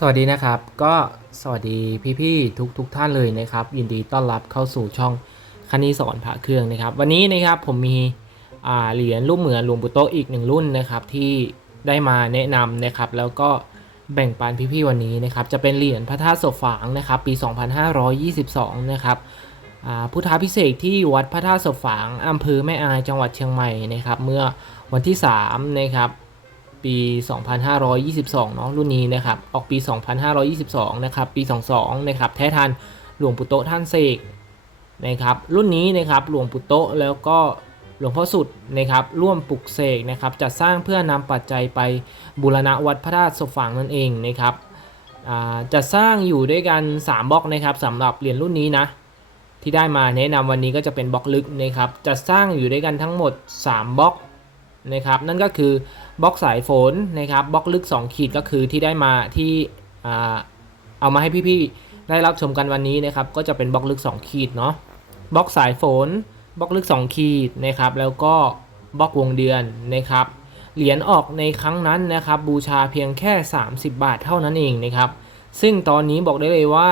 สวัสดีนะครับ ก็สวัสดีพี่ๆทุกทุกท่านเลยนะครับ ยินดีต้อนรับเข้าสู่ช่องคณิสอนพระเครื่องนะครับ วันนี้นะครับผมมีเหรียญรูปเหมือนหลวงปู่โตอีกหนึ่งรุ่นนะครับ ที่ได้มาแนะนำนะครับ แล้วก็แบ่งปันพี่ๆวันนี้นะครับ จะเป็นเหรียญพระธาตุศพฝางนะครับ ปี 2522 นะครับพุทธาพิเศษที่วัดพระธาตุศพฝางอำเภอแม่อายจังหวัดเชียงใหม่นะครับ เมื่อวันที่3นะครับ ปี 2522 เนาะรุ่นนี้นะครับ ออกปี 2522 นะครับ ปี 22 นะครับ แท้ทันหลวงปู่โตท่านเสกนะครับ รุ่นนี้นะครับหลวงปู่โตแล้วก็หลวงพ่อสุดนะครับ ร่วมปลุกเสกนะครับ จัดสร้างเพื่อนำปัจจัยไปบูรณะวัดพระธาตุศพฝางนั่นเองนะครับจัดสร้างอยู่ด้วยกัน 3บล็อกนะครับสำหรับเหรียญรุ่นนี้นะที่ได้มาแนะนำวันนี้ก็จะเป็นบล็อกลึกนะครับจัดสร้างอยู่ด้วยกันทั้งหมด 3บล็อก นะครับนั่นก็คือบล็อกสายฝนนะครับบล็อกลึก 2 ขีดก็คือที่ได้มาที่เอามาให้พี่ๆได้รับชมกันวันนี้นะครับก็จะเป็นบล็อกลึก 2 ขีดเนาะบล็อกสายฝนบล็อกลึก 2 ขีดนะครับแล้วก็บล็อกวงเดือนนะครับเหรียญออกในครั้งนั้นนะครับบูชาเพียงแค่ 30 บาทเท่านั้นเองนะครับซึ่งตอนนี้บอกได้เลยว่า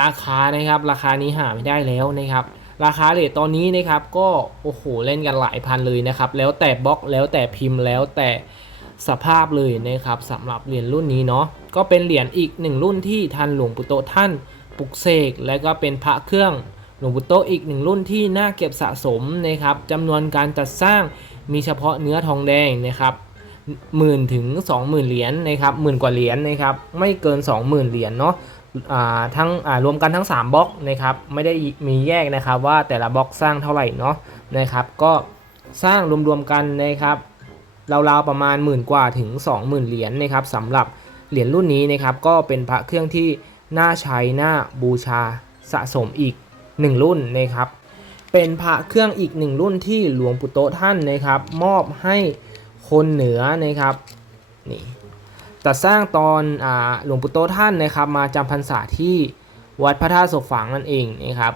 ราคานะครับราคานี้หาไม่ได้แล้วนะครับ ราคาเลทตอนนี้นะครับก็โอ้โหเล่นกันหลายพันเลยนะครับ แล้วแต่บล็อกแล้วแต่พิมพ์แล้วแต่สภาพเลยนะครับสำหรับเหรียญรุ่นนี้เนาะก็เป็นเหรียญอีกหนึ่งรุ่นที่ทันหลวงปู่โตท่านปลุกเสกและก็เป็นพระเครื่องหลวงปู่โตอีกหนึ่งรุ่นที่น่าเก็บสะสมนะครับจำนวนการจัดสร้างมีเฉพาะเนื้อทองแดงนะครับหมื่นถึง 20,000 เหรียญนะครับหมื่นกว่าเหรียญนะครับไม่เกิน 20,000 เหรียญเนาะ ทั้งรวมกันทั้ง 3บล็อกนะครับไม่ได้มีแยกนะครับว่าแต่ละบล็อกสร้างเท่าไหร่เนาะนะครับก็สร้างรวมๆกันนะครับราวๆประมาณหมื่นกว่าถึง 20,000 เหรียญนะครับสำหรับเหรียญรุ่นนี้นะครับก็เป็นพระเครื่องที่น่าใช้น่าบูชาสะสมอีก 1 รุ่นนะครับเป็นพระเครื่องอีกหนึ่งรุ่นที่หลวงปู่โตท่านนะครับมอบให้คนเหนือนะครับนี่ จัดสร้างตอนอหลวงปู่โตท่านนะครับ มาจำพรรษาที่วัดพระธาตุศพฝางนั่นเองนะครับ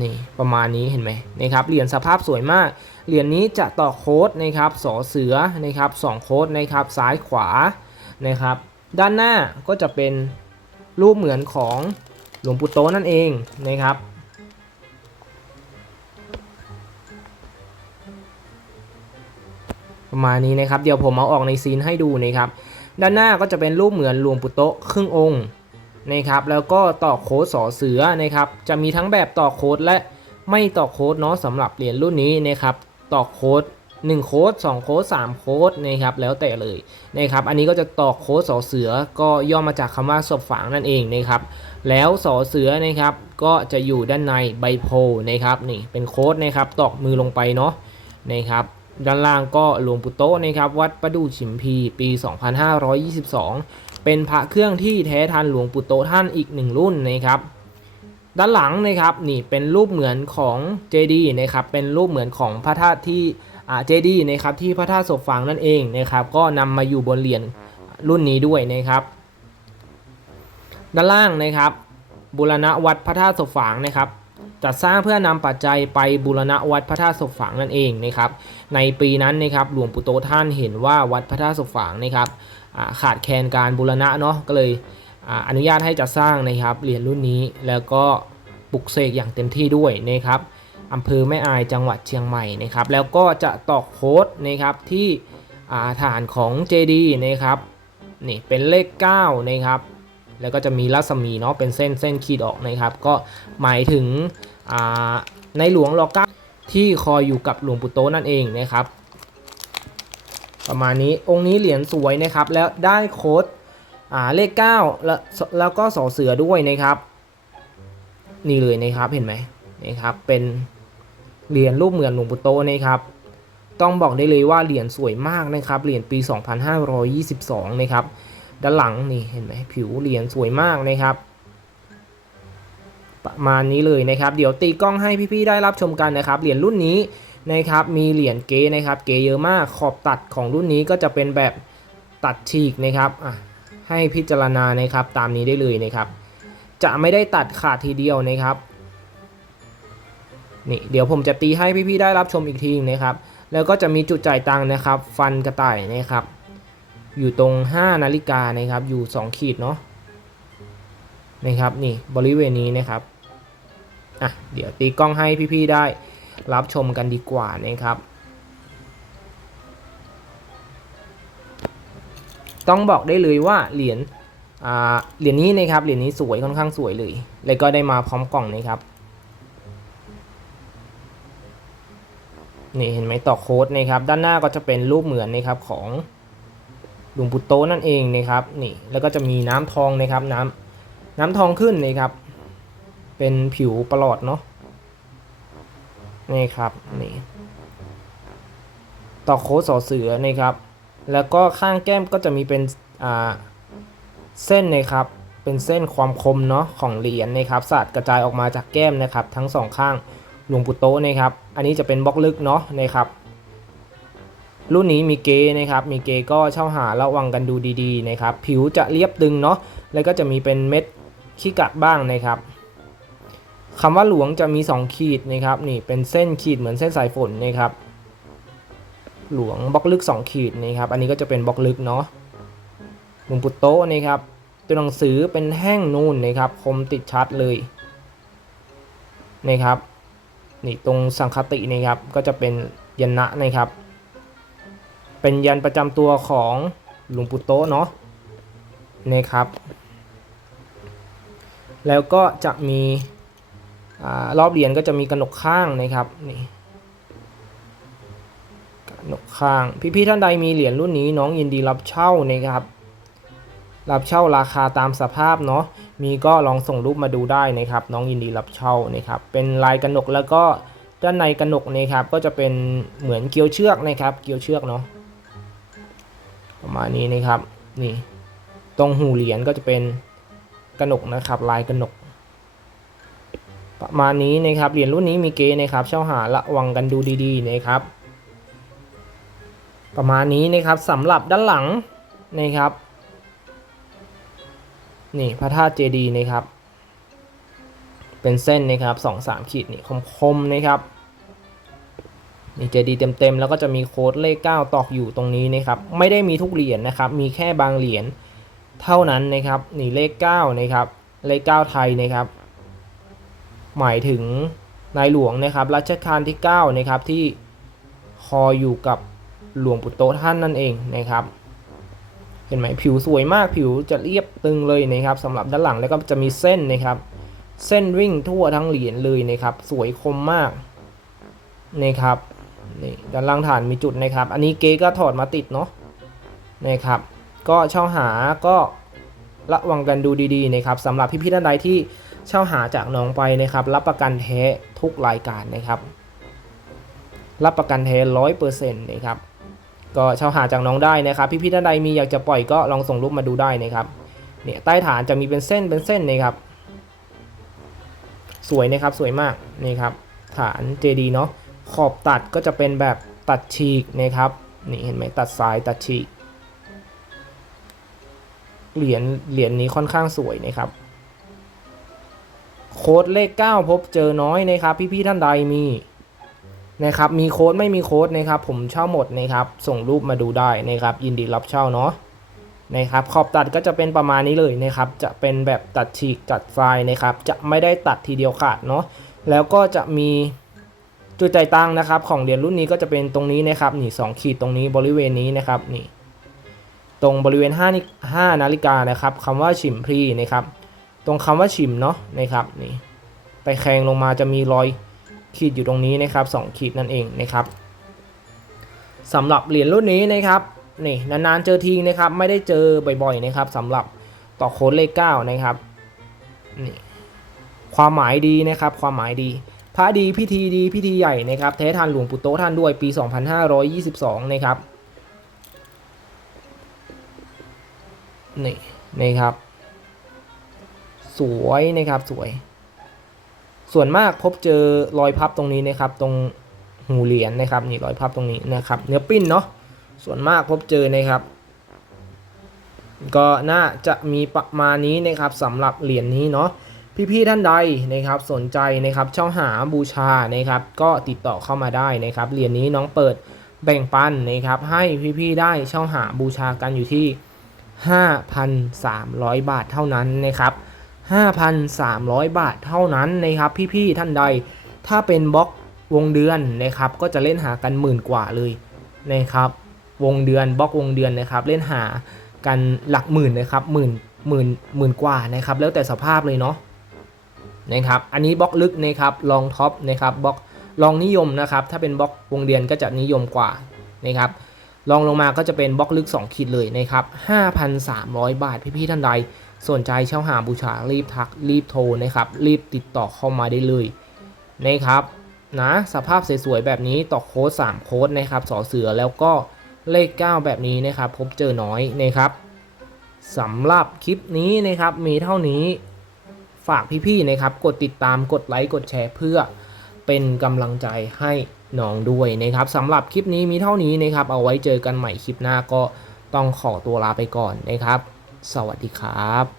นี่ประมาณนี้เห็นไหมนะครับเหรียญสภาพสวยมาก เหรียญนี้จะต่อโค้ดนะครับสอเสือนะครับสองโค้ดนะครับซ้ายขวานะครับ ด้านหน้าก็จะเป็นรูปเหมือนของหลวงปู่โตนั่นเองนะครับประมาณนี้นะครับ เดี๋ยวผมเอาออกในซีนให้ดูนะครับ ด้านหน้าก็จะเป็นรูปเหมือนหลวงปู่โตะครึ่งองค์นะครับ แล้วก็ต่อโค้ดสอเสือนะครับ จะมีทั้งแบบต่อโค้ดและไม่ต่อโค้ดเนาะสำหรับเหรียญรุ่นนี้นะครับ ต่อโค้ด1โค้ด2โค้ด3โค้ดนะครับแล้วแต่เลยนะครับอันนี้ก็จะต่อโค้ดสอเสือก็ย่อมาจากคำว่าศพฝังนั่นเองนะครับแล้วสอเสือนะครับก็จะอยู่ด้านในใบโพนะครับนี่เป็นโค้ดนะครับตอกมือลงไปเนาะนะครับ ด้านล่างก็หลวงปู่โตนะครับวัดประดู่ฉิมพีปี 2522 เป็นพระเครื่องที่แท้ทันหลวงปู่โตท่านอีกหนึ่งรุ่นนะครับด้านหลังนะครับนี่เป็นรูปเหมือนของเจดีนะครับเป็นรูปเหมือนของพระธาตุที่เจดีนะครับที่พระธาตุศพฝางนั่นเองนะครับก็นำมาอยู่บนเหรียญรุ่นนี้ด้วยนะครับ ด้านล่างนะครับบูรณะวัดพระธาตุศพฝางนะครับ จัดสร้างเพื่อนำปัจจัยไปบูรณะวัดพระธาตุศพฝางนั่นเองนะครับ ในปีนั้นนะครับหลวงปู่โตท่านเห็นว่าวัดพระธาตุศพฝางนะครับขาดแคลนการบูรณะเนาะก็เลยออนุญาตให้จัดสร้างนะครับเหรียญรุ่นนี้แล้วก็ปลุกเสกอย่างเต็มที่ด้วยนะครับอำเภอแม่อายจังหวัดเชียงใหม่นะครับ แล้วก็จะตอกโค้ดนะครับที่ฐานของเจดีนะครับนี่เป็นเลข9นะครับ แล้วก็จะมีรัศมีเนาะเป็นเส้นเส้นขีดออกนะครับ ก็หมายถึงในหลวงรอเก้าที่คอยอยู่กับหลวงปู่โตนั่นเองนะครับ ประมาณนี้องค์นี้เหรียญสวยนะครับ แล้วได้โค้ดเลข 9 แล้วแล้วก็สอเสือด้วยนะครับ นี่เลยนะครับเห็นไหมนะครับ เป็นเหรียญรูปเหมือนหลวงปู่โตนะครับต้องบอกได้เลยว่าเหรียญสวยมากนะครับ เหรียญปี 2522 นะครับ ด้านหลังนี่เห็นไหมผิวเหรียญสวยมากนะครับ ประมาณนี้เลยนะครับ เดี๋ยวตีกล้องให้พี่ๆได้รับชมกันนะครับ เหรียญรุ่นนี้นะครับมีเหรียญเก๋นะครับ เก๋เยอะมากขอบตัดของรุ่นนี้ก็จะเป็นแบบตัดฉีกนะครับอะให้พิจารณานะครับตามนี้ได้เลยนะครับ จะไม่ได้ตัดขาดทีเดียวนะครับนี่เดี๋ยวผมจะตีให้พี่ๆได้รับชมอีกทีนะครับ แล้วก็จะมีจุดจ่ายตังค์นะครับ ฟันกระต่ายนะครับ อยู่ตรง 5 นาฬิกานะครับ อยู่ 2 ขีดเนาะนะครับนี่บริเวณนี้นะครับอะเดี๋ยวตีกล้องให้พี่ๆได้รับชมกันดีกว่านะครับ ต้องบอกได้เลยว่าเหรียญอ่าเหรียญนี้นะครับเหรียญนี้สวยค่อนข้างสวยเลย แล้วก็ได้มาพร้อมกล่องนะครับนี่เห็นไหมต่อโค้ดนะครับ ด้านหน้าก็จะเป็นรูปเหมือนนะครับของ หลวงปู่โตนั่นเองนะครับนี่แล้วก็จะมีน้ำทองนะครับน้ำน้ำทองขึ้นนะครับ เป็นผิวประหลอดเนาะนี่ครับนี่ต่อโค้ดสอเสือนะครับ แล้วก็ข้างแก้มก็จะมีเป็นอ่าเส้นนะครับเป็นเส้นความคมเนาะของเหรียญนะครับสาดกระจายออกมาจากแก้มนะครับ ทั้งสองข้างหลวงปู่โตนะครับ อันนี้จะเป็นบล็อกลึกเนาะนะครับ รุ่นนี้มีเกนะครับ มีเกก็เช่าหาระวังกันดูดีๆนะครับ ผิวจะเรียบดึงเนาะ แล้วก็จะมีเป็นเม็ดขี้กัดบ้างนะครับคำว่าหลวงจะมี 2 ขีดนะครับ นี่เป็นเส้นขีดเหมือนเส้นสายฝนนะครับ หลวงบล็อกลึก 2 ขีดนะครับ อันนี้ก็จะเป็นบล็อกลึกเนาะหลวงปู่โตะนะครับ ตัวหนังสือเป็นแห้งนูนนะครับ คมติดชัดเลยนะครับ นี่ตรงสังคตินะครับ ก็จะเป็นยันนะนะครับ เป็นยันประจำตัวของหลวงปู่โตเนาะนะครับ แล้วก็จะมีอรอบเหรียญก็จะมีกระหนกข้างนะครับนี่กระหนกข้างพี่ๆท่านใดมีเหรียญรุ่นนี้น้องยินดีรับเช่านะครับ รับเช่าราคาตามสภาพเนาะมีก็ลองส่งรูปมาดูได้นะครับ น้องยินดีรับเช่านะครับ เป็นลายกระหนกแล้วก็ด้านในกระหนกนะครับก็จะเป็นเหมือนเกลียวเชือกนะครับ เกลียวเชือกเนาะ ประมาณนี้นะครับนี่ตรงหูเหรียญก็จะเป็นกระหนกนะครับลายกระหนก ประมาณนี้นะครับเหรียญรุ่นนี้มีเกณฑ์นะครับเช่าหาระวังกันดูดีๆนะครับ ประมาณนี้นะครับสำหรับด้านหลังนะครับนี่พระธาตุเจดีย์นะครับ เป็นเส้นนะครับสองสามขีดนี่คมๆนะครับ นี่เจดีเต็มๆแล้วก็จะมีโค้ดเลข 9 ตอกอยู่ตรงนี้นะครับไม่ได้มีทุกเหรียญนะครับ มีแค่บางเหรียญเท่านั้นนะครับนี่เลข9นะครับเลข 9 ไทยนะครับ หมายถึงนายหลวงนะครับรัชกาลที่9นะครับที่คอยอยู่กับหลวงปู่โตท่านนั่นเองนะครับ เห็นไหมผิวสวยมากผิวจะเรียบตึงเลยนะครับสำหรับด้านหลังแล้วก็จะมีเส้นนะครับ เส้นวิ่งทั่วทั้งเหรียญเลยนะครับ สวยคมมากนะครับ นี่ด้านล่างฐานมีจุดนะครับ อันนี้เก๊ก็ถอดมาติดเนาะนะครับ ก็เช่าหาก็ระวังกันดูดีๆนะครับสำหรับพี่ๆท่านใดที่เช่าหาจากน้องไปนะครับ รับประกันแท้ทุกรายการนะครับ รับประกันแท้ร้อยเปอร์เซ็นต์นะครับ ก็เช่าหาจากน้องได้นะครับ พี่พี่ๆท่านใดมีอยากจะปล่อยก็ลองส่งรูปมาดูได้นะครับเนี่ยใต้ฐานจะมีเป็นเส้นเป็นเส้นนะครับ สวยนะครับสวยมากนี่ครับฐานเจดีเนาะ ขอบตัดก็จะเป็นแบบตัดฉีกนะครับนี่เห็นไหมตัดซ้ายตัดฉีกเหรียญเหรียญนี้ค่อนข้างสวยนะครับโค้ดเลข 9 พบเจอน้อยนะครับ พี่ๆท่านใดมีนะครับมีโค้ดไม่มีโค้ดนะครับ ผมเช่าหมดนะครับ ส่งรูปมาดูได้นะครับ ยินดีรับเช่าเนาะนะครับ ขอบตัดก็จะเป็นประมาณนี้เลยนะครับ จะเป็นแบบตัดฉีกตัดทรายนะครับ จะไม่ได้ตัดทีเดียวขาดเนาะแล้วก็จะมี จุดใจายตังค์นะครับของเหรียญรุ่นนี้ก็จะเป็นตรงนี้นะครับนี่สองขีดตรงนี้บริเวณนี้นะครับนี่ตรงบริเวณ5 5นาฬิกานะครับคำว่าฉิมพรีนะครับ ตรงคำว่าฉิมเนาะนะครับนี่ไตแคงลงมาจะมีรอยขีดอยู่ตรงนี้นะครับ 2 ขีดนั่นเองนะครับสำหรับเหรียญรุ่นนี้นะครับนี่นานๆเจอทีนะครับไม่ได้เจอบ่อยๆนะครับสำหรับต่อโค้ดเลข9นะครับนี่ความหมายดีนะครับ ความหมายดี พระดีพิธีดีพิธีใหญ่นะครับแท้ทานหลวงปู่โตท่านด้วยปี 2522 นะครับนี่นะครับ สวยนะครับสวย ส่วนมากพบเจอรอยพับตรงนี้นะครับ ตรงหูเหรียญนะครับนี่รอยพับตรงนี้นะครับ เนื้อปิ้นเนาะส่วนมากพบเจอนะครับ ก็น่าจะมีประมาณนี้นะครับสำหรับเหรียญนี้เนาะ พี่ๆท่านใดนะครับสนใจนะครับเช่าหาบูชานะครับ ก็ติดต่อเข้ามาได้นะครับเหรียญนี้น้องเปิดแบ่งปันนะครับให้พี่ๆได้เช่าหาบูชากันอยู่ที่ 5,300 บาทเท่านั้นนะครับ 5,300 บาทเท่านั้นนะครับ พี่ๆท่านใด ถ้าเป็นบล็อกวงเดือนนะครับ ก็จะเล่นหากันหมื่นกว่าเลยนะครับวงเดือนบล็อกวงเดือนนะครับ เล่นหากันหลักหมื่นนะครับหมื่นหมื่นหมื่นกว่านะครับ แล้วแต่สภาพเลยเนาะ นะครับอันนี้บล็อกลึกนะครับลองท็อปนะครับบล็อกลองนิยมนะครับถ้าเป็นบล็อกวงเดือนก็จะนิยมกว่านะครับลองลงมาก็จะเป็นบล็อกลึก 2 ขีดเลยนะครับ 5,300 บาทพี่ๆท่านใด สนใจเช่าหาบูชารีบทักรีบโทรนะครับ รีบติดต่อเข้ามาได้เลยนะครับนะสภาพสวยๆแบบนี้ต่อโค้ด3โค้ดนะครับสอเสือแล้วก็เลข 9 แบบนี้นะครับ พบเจอน้อยนะครับสำหรับคลิปนี้นะครับมีเท่านี้ ฝากพี่ๆนะครับ กดติดตามกดไลค์กดแชร์เพื่อเป็นกำลังใจให้น้องด้วยนะครับสำหรับคลิปนี้มีเท่านี้นะครับ เอาไว้เจอกันใหม่คลิปหน้าก็ต้องขอตัวลาไปก่อนนะครับ สวัสดีครับ